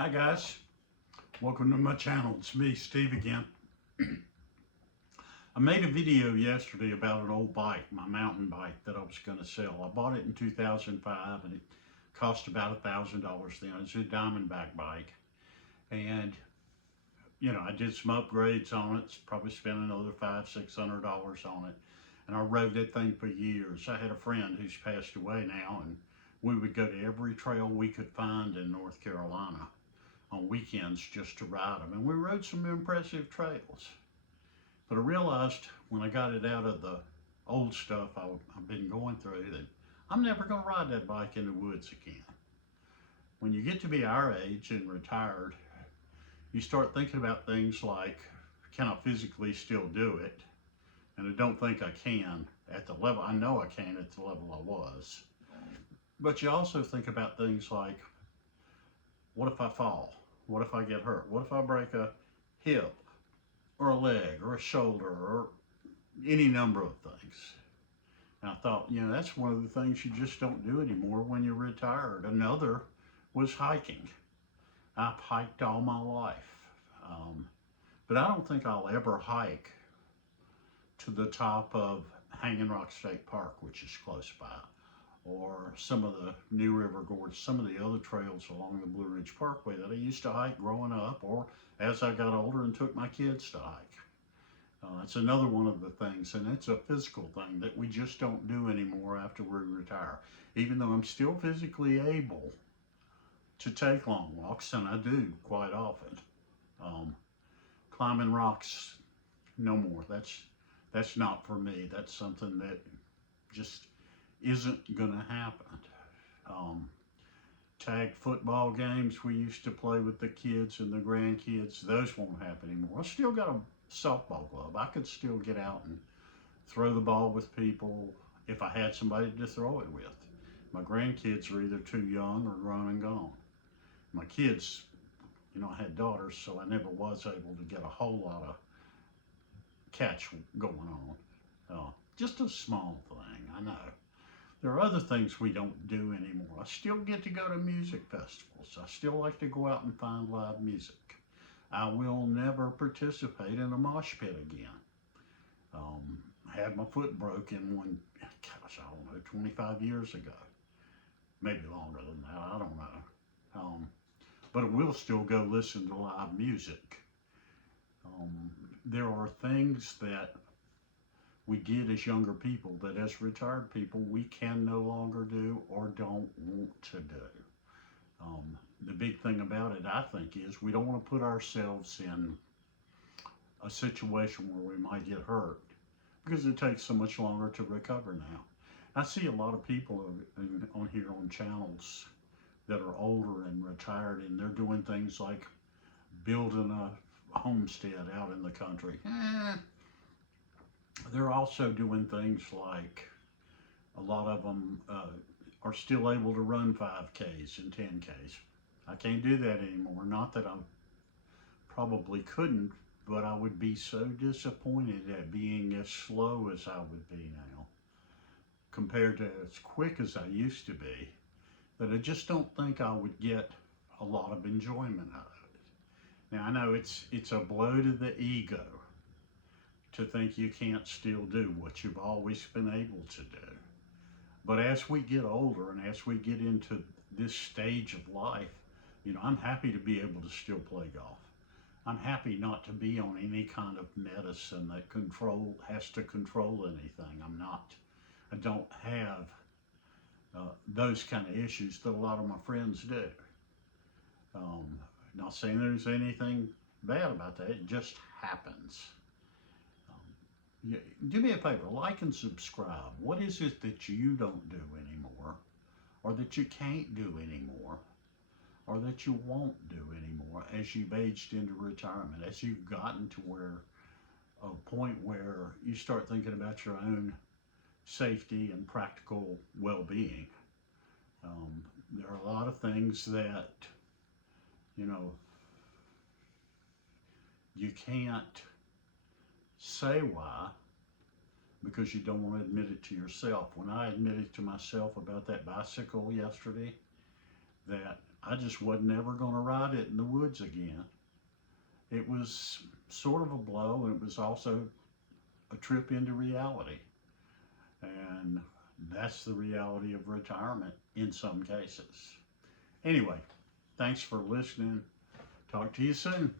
Hi guys, welcome to my channel. It's me, Steve again. I made a video yesterday about an old bike, my mountain bike that I was going to sell. I bought it in 2005 and it cost about $1,000 then. It's a Diamondback bike. And, I did some upgrades on it. Probably spent another $500–600 on it. And I rode that thing for years. I had a friend who's passed away now, and we would go to every trail we could find in North Carolina on weekends just to ride them. And we rode some impressive trails. But I realized when I got it out of the old stuff I've been going through that I'm never going to ride that bike in the woods again. When you get to be our age and retired, you start thinking about things like, can I physically still do it? And I don't think I can at the level, I know I can at the level I was. But you also think about things like, what if I fall? What if I get hurt? What if I break a hip or a leg or a shoulder or any number of things? And I thought, that's one of the things you just don't do anymore when you're retired. Another was hiking. I've hiked all my life. But I don't think I'll ever hike to the top of Hanging Rock State Park, which is close by, or some of the New River Gorge, some of the other trails along the Blue Ridge Parkway that I used to hike growing up, or as I got older and took my kids to hike. It's another one of the things, and it's a physical thing that we just don't do anymore after we retire. Even though I'm still physically able to take long walks, and I do quite often. Climbing rocks, no more. That's not for me. That's something that just isn't gonna happen. Tag football games we used to play with the kids and the grandkids, those won't happen anymore. I still got a softball club. I could still get out and throw the ball with people if I had somebody to throw it with. My grandkids are either too young or grown and gone. My kids, I had daughters, so I never was able to get a whole lot of catch going on. Just a small thing, I know. There are other things we don't do anymore. I still get to go to music festivals. I still like to go out and find live music. I will never participate in a mosh pit again. I had my foot broken one, I don't know, 25 years ago. Maybe longer than that, I don't know. But I will still go listen to live music. There are things that we did as younger people that as retired people we can no longer do or don't want to do. The big thing about it, I think, is we don't want to put ourselves in a situation where we might get hurt because it takes so much longer to recover now. I see a lot of people on here on channels that are older and retired, and they're doing things like building a homestead out in the country. They're also doing things like a lot of them are still able to run 5Ks and 10Ks. I can't do that anymore. Not that I probably couldn't, but I would be so disappointed at being as slow as I would be now compared to as quick as I used to be, that I just don't think I would get a lot of enjoyment out of it. Now I know it's a blow to the ego to think you can't still do what you've always been able to do. But as we get older and as we get into this stage of life, I'm happy to be able to still play golf. I'm happy not to be on any kind of medicine that has to control anything. I don't have those kind of issues that a lot of my friends do. Not saying there's anything bad about that, it just happens. Do me a favor, like and subscribe. What is it that you don't do anymore, or that you can't do anymore, or that you won't do anymore as you've aged into retirement, as you've gotten to a point where you start thinking about your own safety and practical well-being? There are a lot of things that, you can't say why because you don't want to admit it to yourself. When I admitted to myself about that bicycle yesterday, that I just wasn't ever going to ride it in the woods again. It was sort of a blow, and it was also a trip into reality. And that's the reality of retirement in some cases. Anyway, thanks for listening. Talk to you soon.